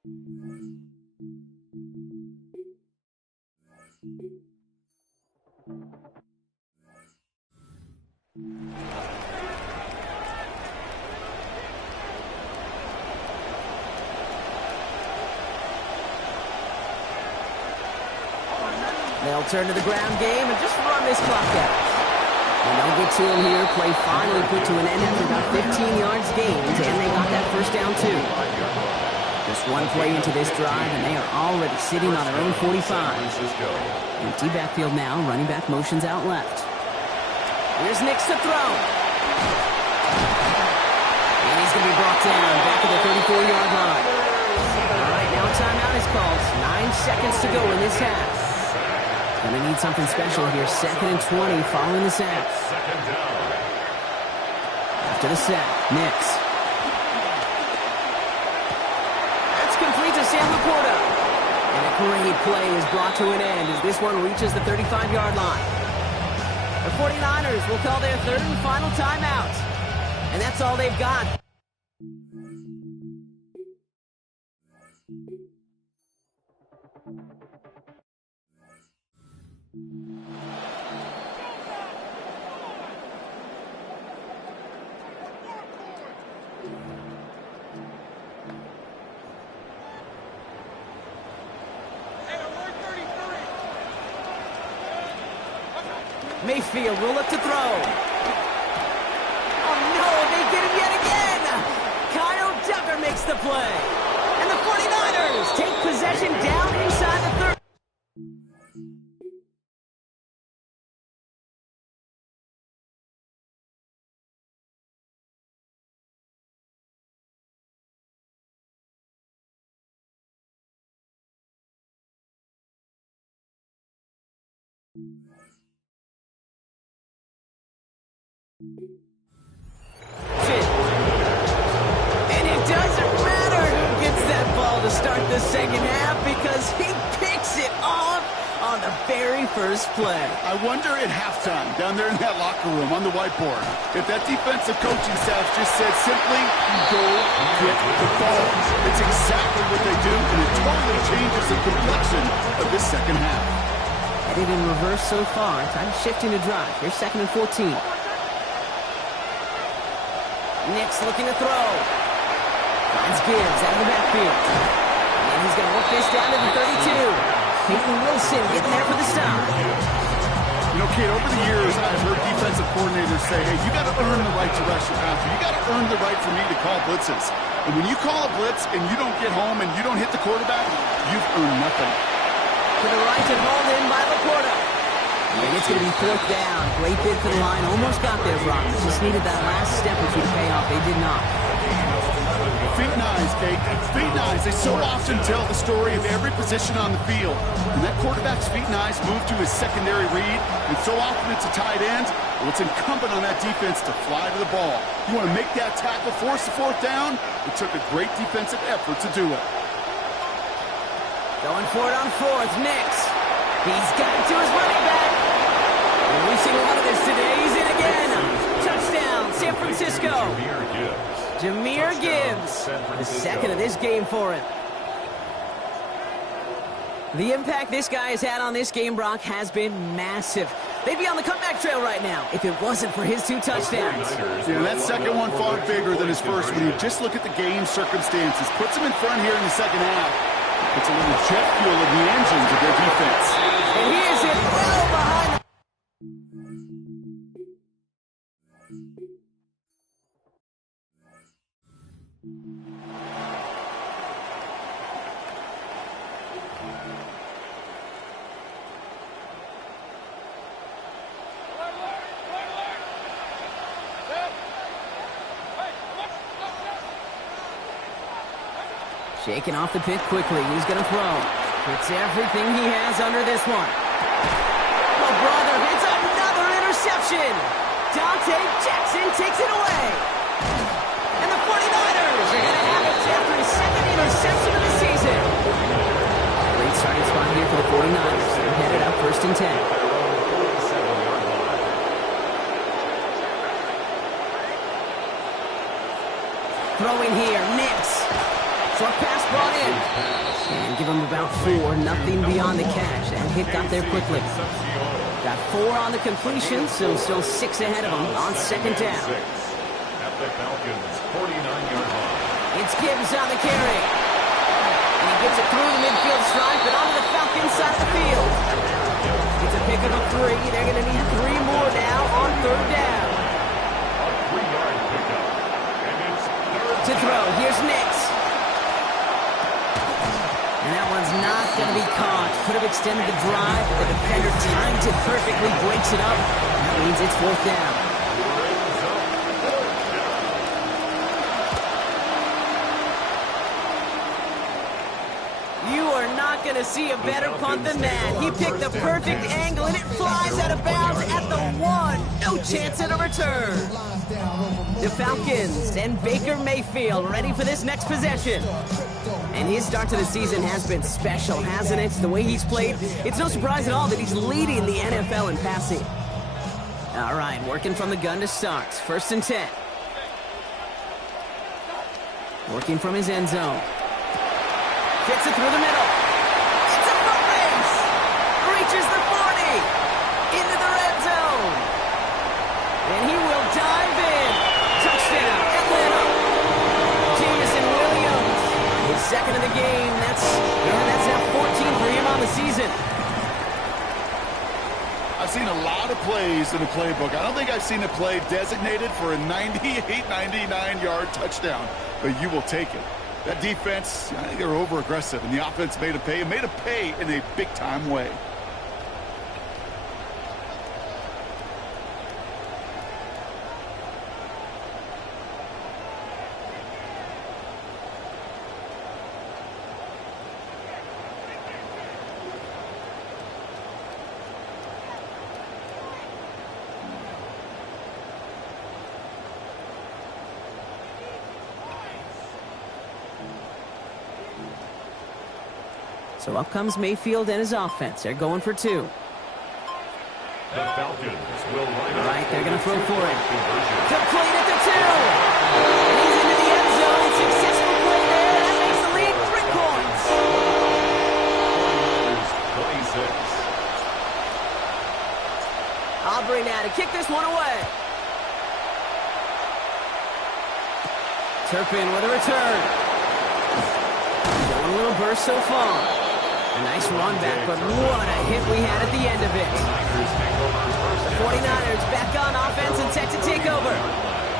They'll turn to the ground game and just run this clock out. And they'll get to him here. Play finally put to an end after about 15 yards gained, and they got that first down too. Just one play into this drive, and they are already sitting on their own 45. Empty backfield now, running back motions out left. Here's Nix to throw. And he's going to be brought down back at the 34-yard line. All right, now a timeout is called. 9 seconds to go in this half. Going to need something special here. 2nd and 20 following the sack. After the sack, Nix. That's complete to Sam Laporta. And a great play is brought to an end as this one reaches the 35-yard line. The 49ers will call their third and final timeout. And that's all they've got. Mayfield will look to throw. Oh no, they get him yet again! Kyle Duggar makes the play. And the 49ers take possession down inside the 30. And it doesn't matter who gets that ball to start the second half because he picks it off on the very first play. I wonder at halftime, down there in that locker room on the whiteboard, if that defensive coaching staff just said simply, go get the ball. It's exactly what they do, and it totally changes the complexion of this second half. Headed in reverse so far. Time shifting to drive. Here's 2nd and 14. Nix looking to throw. Finds Gibbs out of the backfield. And he's going to work this down to the 32. Peyton Wilson getting there for the stop. You know, Kate, over the years, I've heard defensive coordinators say, hey, you got to earn the right to rush your passer. You got to earn the right for me to call blitzes. And when you call a blitz and you don't get home and you don't hit the quarterback, you've earned nothing. To the right and hauled in by Laporta. And it's going to be 4th down. Great bid for the line. Almost got there, Brock. Just needed that last step or two to pay off. They did not. Feet and eyes, Kate. Feet and eyes. They so often tell the story of every position on the field. And that quarterback's feet and eyes move to his secondary read. And so often it's a tight end. Well, it's incumbent on that defense to fly to the ball. You want to make that tackle, force the 4th down? It took a great defensive effort to do it. Going for it on 4th. Nix. He's got it to his running back. And we've seen a lot of this today. He's in again. Touchdown, San Francisco. Jahmyr Gibbs. The 2nd of this game for him. The impact this guy has had on this game, Brock, has been massive. They'd be on the comeback trail right now if it wasn't for his 2 touchdowns. Yeah, that second one far bigger than his first when you just look at the game circumstances. Puts him in front here in the second half. It's a little jet fuel in the engines of their defense. And he is hit well behind. Shaking off the pick quickly. He's going to throw. Puts everything he has under this one. Oh, brother, it's another interception. Dante Jackson takes it away. And the 49ers are going to have it after his 2nd interception of the season. Great starting spot here for the 49ers. They're headed up 1st and 10. Throwing here, Nix. Short pass brought in. him about 4, nothing beyond the catch. That hit got there quickly. Got 4 on the completion, so still 6 ahead of him on second down. At the Falcons' 49-yard line. It's Gibbs on the carry. And he gets it through the midfield stripe and onto the Falcons side of the field. It's a pick of a 3. They're going to need 3 more now on third down. A 3-yard pickup. And it's third To throw, here's Nix. And that one's not going to be caught. Could have extended the drive, but the defender timed it perfectly, breaks it up. That means it's fourth down. You are not going to see a better punt than that. He picked the perfect angle, and it flies out of bounds at the 1. No chance at a return. The Falcons and Baker Mayfield ready for this next possession. And his start to the season has been special, hasn't it? The way he's played, it's no surprise at all that he's leading the NFL in passing. All right, working from the gun to start. 1st and 10. Working from his end zone. Gets it through the middle. It's a foot race. Reaches the 40. Into the red zone. And he will dive in. Touchdown, Atlanta. Jameson Williams. His second of the game. That's now 14 for him on the season. I've seen a lot of plays in the playbook. I don't think I've seen a play designated for a 98, 99-yard touchdown, but you will take it. That defense, I think they were over-aggressive, and the offense made a pay in a big-time way. So up comes Mayfield and his offense. They're going for 2. The Falcons will line up. Right, they're going to throw for it. Complete at the 2. He's into the end zone. Successful play there. That makes the lead 3 points. 26. Aubrey now to kick this one away. Turpin with a return. Going a little burst so far. A nice run back, but what a hit we had at the end of it. The 49ers back on offense and set to take over.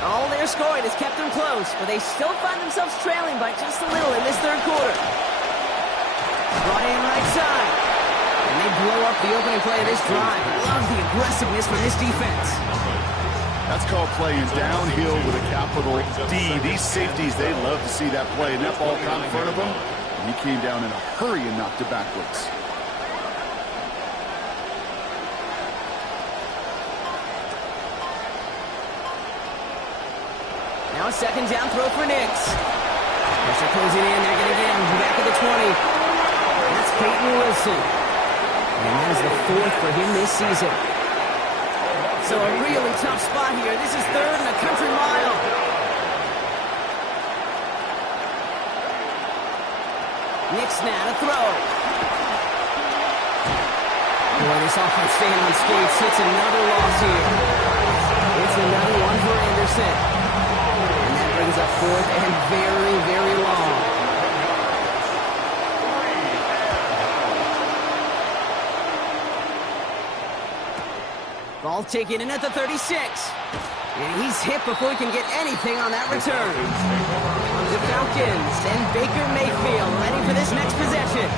All their scoring has kept them close, but they still find themselves trailing by just a little in this third quarter. Brought in right side. And they blow up the opening play of this drive. Love the aggressiveness from this defense. That's called playing downhill with a capital D. These safeties, they love to see that play, and that ball caught in front of them. And he came down in a hurry and knocked it backwards. Now a second down throw for Nix. Pressure closing in. They're going to get him back at the 20. That's Peyton Wilson. And that is the 4th for him this season. So a really tough spot here. This is 3rd and a country mile. Nix now to throw. Boy, this offense staying on skates. It's another loss here. It's another one for Anderson. And that brings up 4th and very, very long. Ball taken in at the 36. And he's hit before he can get anything on that return. The Falcons and Baker Mayfield ready for this next possession.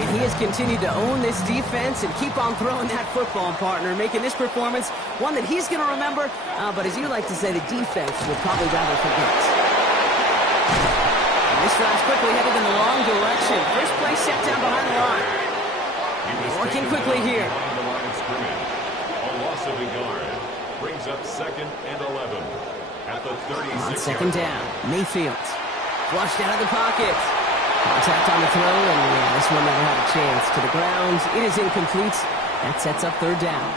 And he has continued to own this defense and keep on throwing that football, partner, making this performance one that he's going to remember, but as you like to say, the defense would probably rather forget. And this drive's quickly headed in the wrong direction. First play set down behind the line. Working quickly here. A loss of a yard brings up 2nd and 11 at the 36. On second down, Mayfield flushed out of the pocket. Contact on the throw, and this one never had a chance. To the ground, it is incomplete. That sets up 3rd down.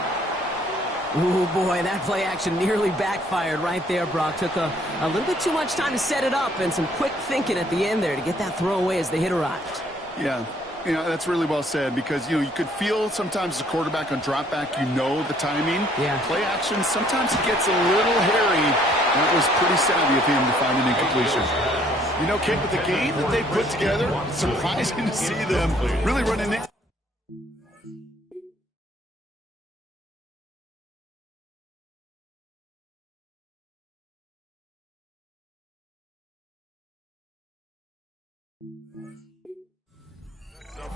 Ooh, boy, that play action nearly backfired right there, Brock. Took a little bit too much time to set it up and some quick thinking at the end there to get that throw away as the hit arrived. Yeah, that's really well said because, you could feel sometimes the quarterback on drop back, the timing. Yeah. Play action, sometimes he gets a little hairy. That was pretty savvy of him to find an incompletion. Kate, with the game that they put together, it's surprising to see them really running it.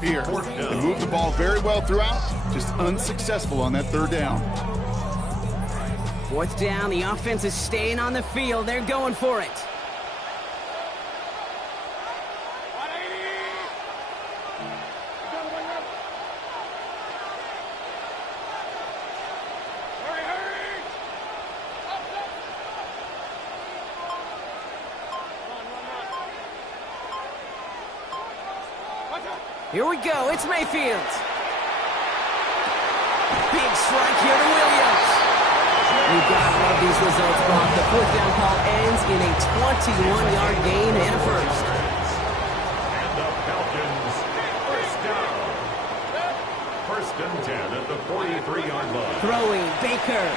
Here, they moved the ball very well throughout, just unsuccessful on that third down. Fourth down, the offense is staying on the field. They're going for it. Here we go, it's Mayfield. Big strike here to Williams. You gotta love these results, Bob. The fourth down call ends in a 21-yard gain and a first. And the Falcons, first down. First and 10 at the 43-yard line. Throwing, Baker.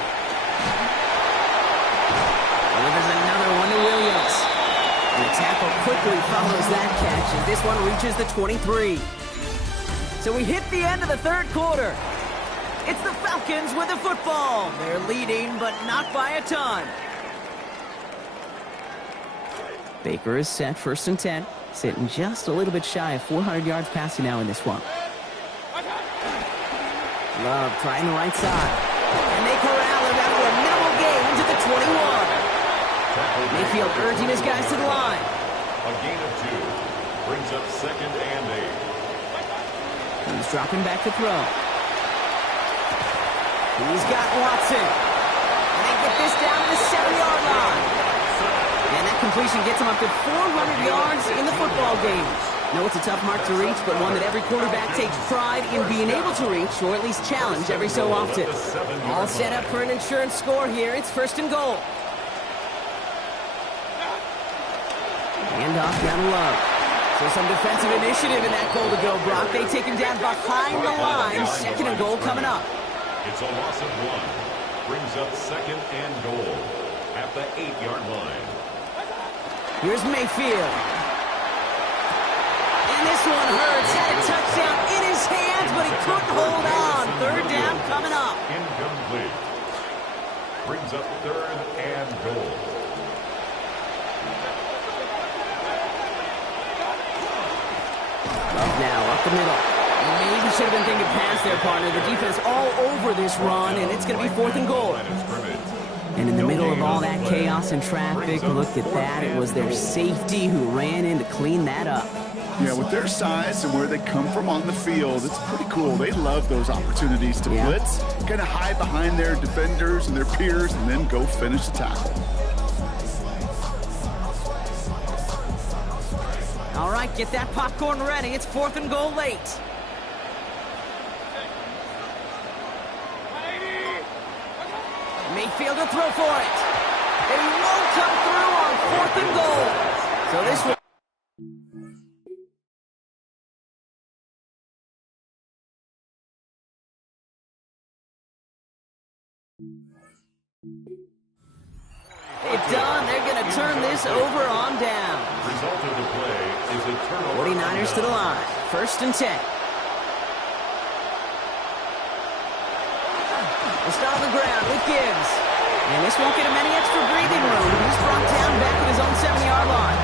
Delivers another one to Williams. And the tackle quickly follows that catch, and this one reaches the 23. So we hit the end of the third quarter. It's the Falcons with the football. They're leading, but not by a ton. Baker is set, first and 10. Sitting just a little bit shy of 400 yards passing now in this one. Love trying the right side. And they corral him after a minimal gain to the 21. Mayfield urging his guys to the line. A gain of 2. Brings up second and 8. He's dropping back to throw. He's got Watson. And they get this down to the 7-yard line. And that completion gets him up to 400 yards in the football game. No, it's a tough mark to reach, but one that every quarterback takes pride in being able to reach, or at least challenge every so often. All set up for an insurance score here. It's first and goal. Handoff down to Love. So some defensive initiative in that goal to go, Brock. They take him down behind the line. Second and goal coming up. It's a loss of 1. Brings up second and goal at the 8-yard line. Here's Mayfield. And this one hurts. Had a touchdown in his hands, but he couldn't hold on. Third down coming up. Incomplete. Brings up third and goal. Love now, up the middle. Maybe should have been thinking pass there, partner. The defense all over this run, and it's going to be fourth and goal. And in the middle of all that chaos and traffic, look at that. It was their safety who ran in to clean that up. Yeah, with their size and where they come from on the field, it's pretty cool. They love those opportunities to blitz, kind of hide behind their defenders and their peers, and then go finish the tackle. All right, get that popcorn ready. It's fourth and goal late. Mayfield to throw for it. They won't come through on fourth and goal. So this one. They've done. They're going to turn this over on down. Result of the play is a turnover. 49ers to the line. First and 10. They'll start on the ground with Gibbs. And this won't get him any extra breathing room. He's brought down back at his own 7-yard line.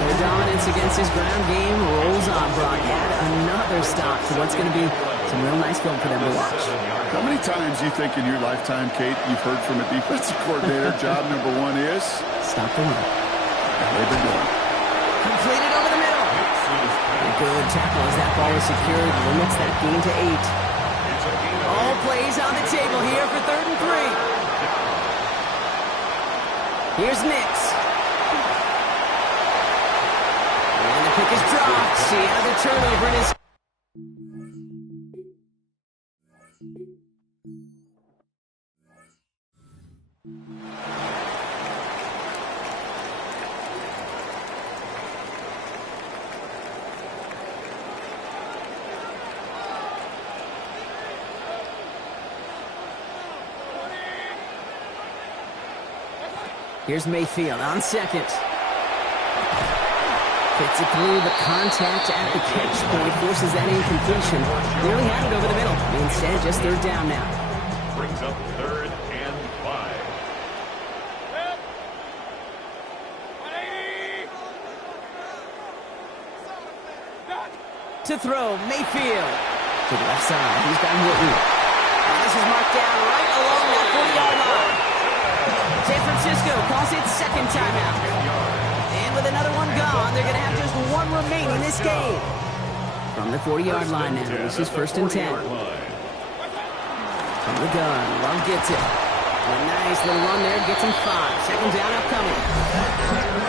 Their dominance against his ground game rolls on, Brock. Add another stop to what's going to be some real nice film for them to watch. How many times do you think in your lifetime, Kate, you've heard from a defensive coordinator, job number 1 is? Stop the run. They've been doing it. Completed over the middle. A good tackle as that ball is secured. Limits that gain to 8. All plays on the table here for third and 3. Here's Nix. And the pick is dropped. See another turnover in his... Here's Mayfield on second. Fits it through the contact at the catch point, forces that incompletion. Nearly had it over the middle. Instead, just third down now. Brings up 3rd and 5. To throw, Mayfield. To the left side, he's got Wooten. And this is marked down right along that 40-yard line. San Francisco calls it second timeout. And with another one gone, they're going to have just one remaining this game. From the 40-yard line now, this is 1st and 10. From the gun, Love gets it. A nice little run there, gets him 5. Second down upcoming.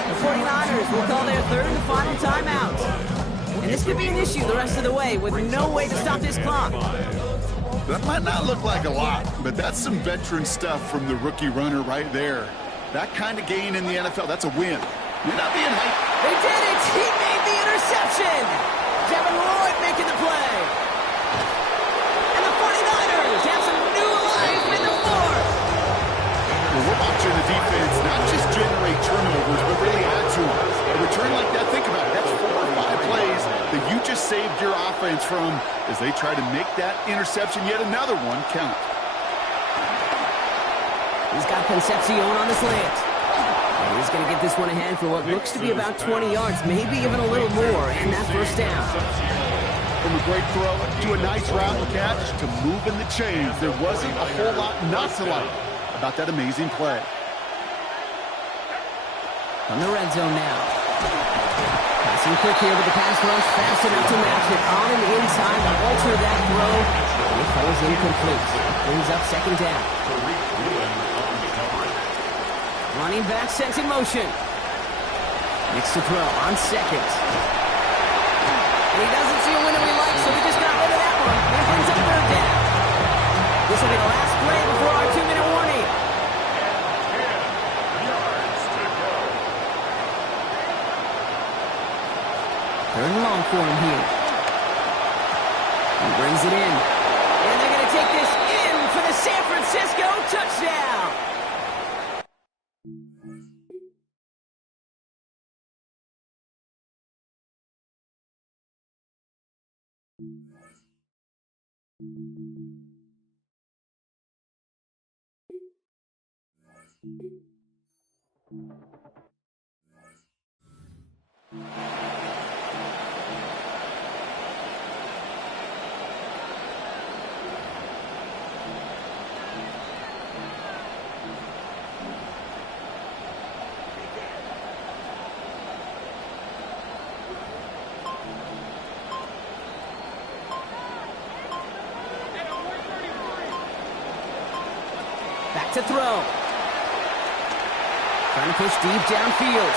The 49ers will call their 3rd and final timeout. And this could be an issue the rest of the way with no way to stop this clock. That might not look like a lot, but that's some veteran stuff from the rookie runner right there. That kind of gain in the NFL, that's a win. May not be in height. They did it! He made the interception! Devin Lloyd making the play. And the 49ers have some new life in the fourth. Well, we're watching the defense not just generate turnovers, but really add to them. A return like that, think about it. That's 4 or 5 plays that you just saved your offense from as they try to make that interception, yet another one, count. He's got Concepcion on the slant. And he's going to get this one ahead for what looks to be about 20 yards, maybe even a little more, and that first down. From a great throw to a nice route catch to moving the chains, there wasn't a whole lot not to like about that amazing play. From the red zone now. Passing quick here with the pass rush, fast enough to match it. On and inside to alter that throw. And it falls incomplete. Brings up second down. Running back sent in motion. Next to throw on second. And he doesn't see a window he likes, so he just got rid of that one. And brings up third down. This will be the last play before our 2-minute warning. Third and long for him here. He brings it in. And they're going to take this in for the San Francisco touchdown. Back to throw. Trying to push deep downfield.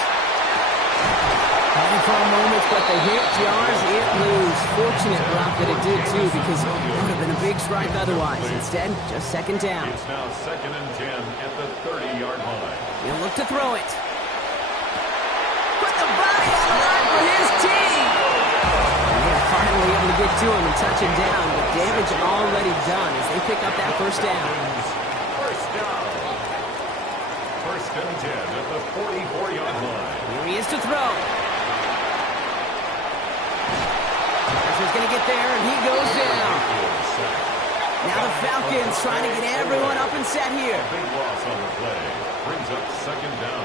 Having for a moment, but the hit jars it loose. Fortunate, Brock, that it did too, because that would have been a big strike otherwise. Instead, just second down. It's now 2nd and 10 at the 30-yard line. He'll look to throw it. Put the body on the line for his team. And they're finally able to get to him and touch him down, but damage already done as they pick up that first down. First down. 1st and 10 at the 44-yard line. Here he is to throw. Pressure's going to get there, and he goes down. Now the Falcons trying to get everyone up and set here. Big loss on the play. Brings up 2nd down.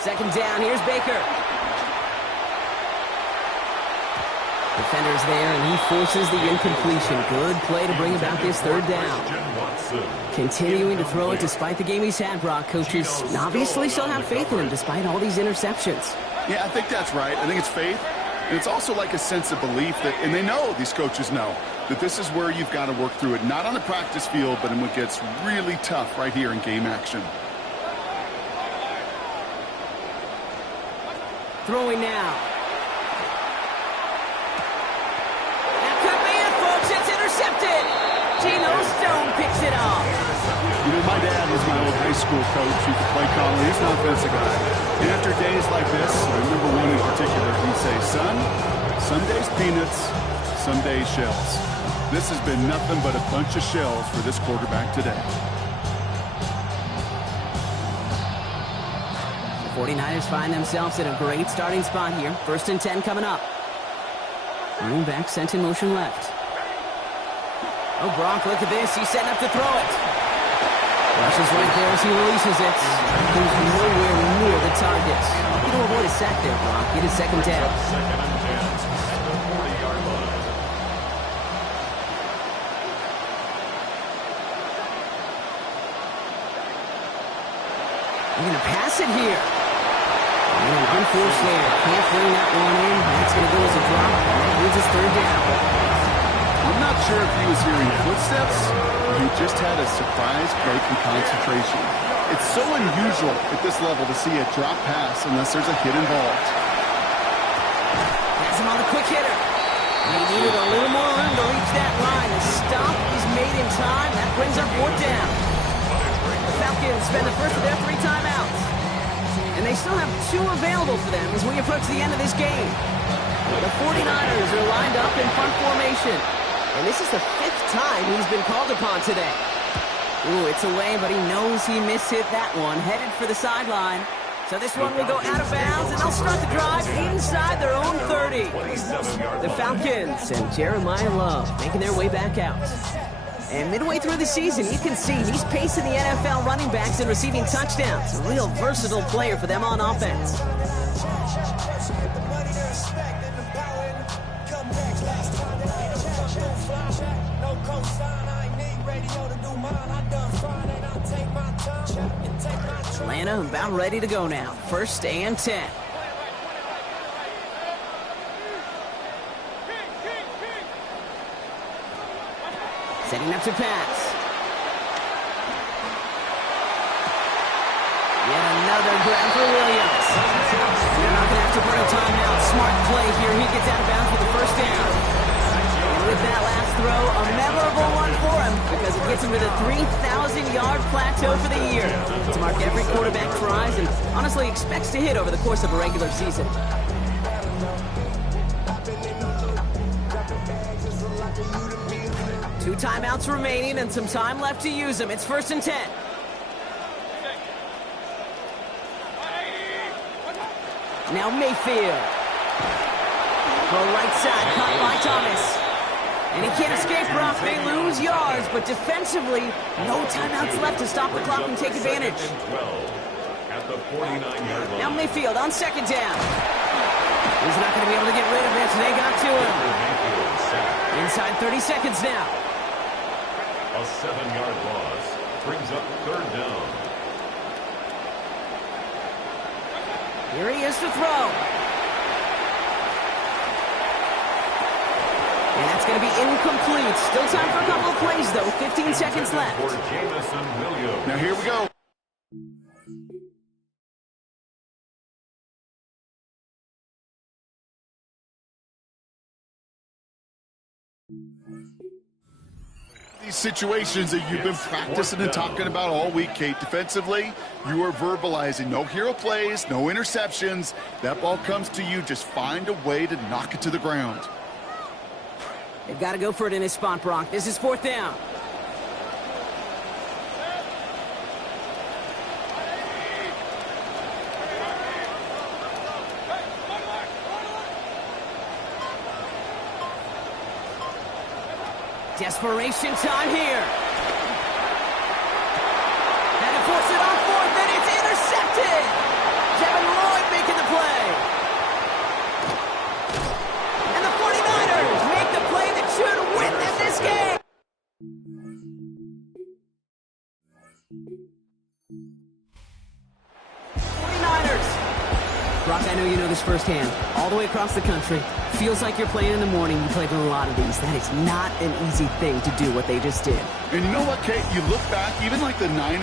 Second down, here's Baker. Defender's there, and he forces the incompletion. Good play to bring about this third down. Continuing to throw it despite the game he's had, Brock. Coaches obviously still have faith in him despite all these interceptions. Yeah, I think that's right. I think it's faith. And it's also like a sense of belief that, and they know, these coaches know, that this is where you've got to work through it. Not on the practice field, but in what gets really tough right here in game action. Throwing now. That could be it, folks. It's intercepted. Geno Stone picks it off. You know, my dad was my old high school coach. He could play college. He's an offensive guy. And after days like this, I remember one in particular, he'd say, son, some days peanuts, some days shells. This has been nothing but a bunch of shells for this quarterback today. 49ers find themselves in a great starting spot here. 1st and 10 coming up. Running back sent in motion left. Oh, Gronk, look at this. He's setting up to throw it. Rushes right there as he releases it. He's nowhere near the target. You don't avoid a sack there, Gronk. Get his second down. 2nd and 10 at the 40-yard line. They're going to pass it here. And unforced there. Can't bring that one in. That's going to go as a drop. And that leaves us 3rd down. I'm not sure if he was hearing footsteps or he just had a surprise break in concentration. It's so unusual at this level to see a drop pass unless there's a hit involved. Has him on the quick hitter. He needed a little more room to reach that line. The stop is made in time. That brings up 4th down. The Falcons spend the first of their 3 timeouts. And they still have 2 available for them as we approach the end of this game. The 49ers are lined up in front formation. And this is the 5th time he's been called upon today. Ooh, it's away, but he knows he mishit that one. Headed for the sideline. So this one will go out of bounds, and they'll start the drive inside their own 30. The Falcons and Jeremiah Love making their way back out. And midway through the season, you can see he's pacing the NFL running backs and receiving touchdowns. A real versatile player for them on offense. Atlanta about ready to go now. 1st and 10. Setting up to pass. Yet another grab for Williams. They're not going to have to burn a timeout. Smart play here. He gets out of bounds with the 1st down. And with that last throw, a memorable one for him because it gets him to the 3,000-yard plateau for the year. To mark every quarterback tries and honestly expects to hit over the course of a regular season. Two timeouts remaining and some time left to use them. It's 1st and 10. Now Mayfield. Go right side, caught by Thomas. And he can't escape, Brock. They lose yards, but defensively, no timeouts left to stop the clock and take advantage. At the 49-yard line. Now Mayfield on 2nd down. He's not going to be able to get rid of it. They got to him. Inside 30 seconds now. A 7-yard loss brings up 3rd down. Here he is to throw. And that's going to be incomplete. Still time for a couple of plays, though. 15 seconds left. For Jameson Williams. Now here we go. These situations that you've been practicing and talking about all week, Kate. Defensively, you are verbalizing no hero plays, no interceptions. That ball comes to you. Just find a way to knock it to the ground. They've got to go for it in his spot, Brock. This is 4th down. Desperation time here. And to force it on 4th, and it's intercepted. Devin Lloyd making the play. And the 49ers make the play that should win them this game. Brock, I know you know this firsthand. All the way across the country. Feels like you're playing in the morning. You played in a lot of these. That is not an easy thing to do what they just did. And you know what, Kate? You look back, even like the Niners.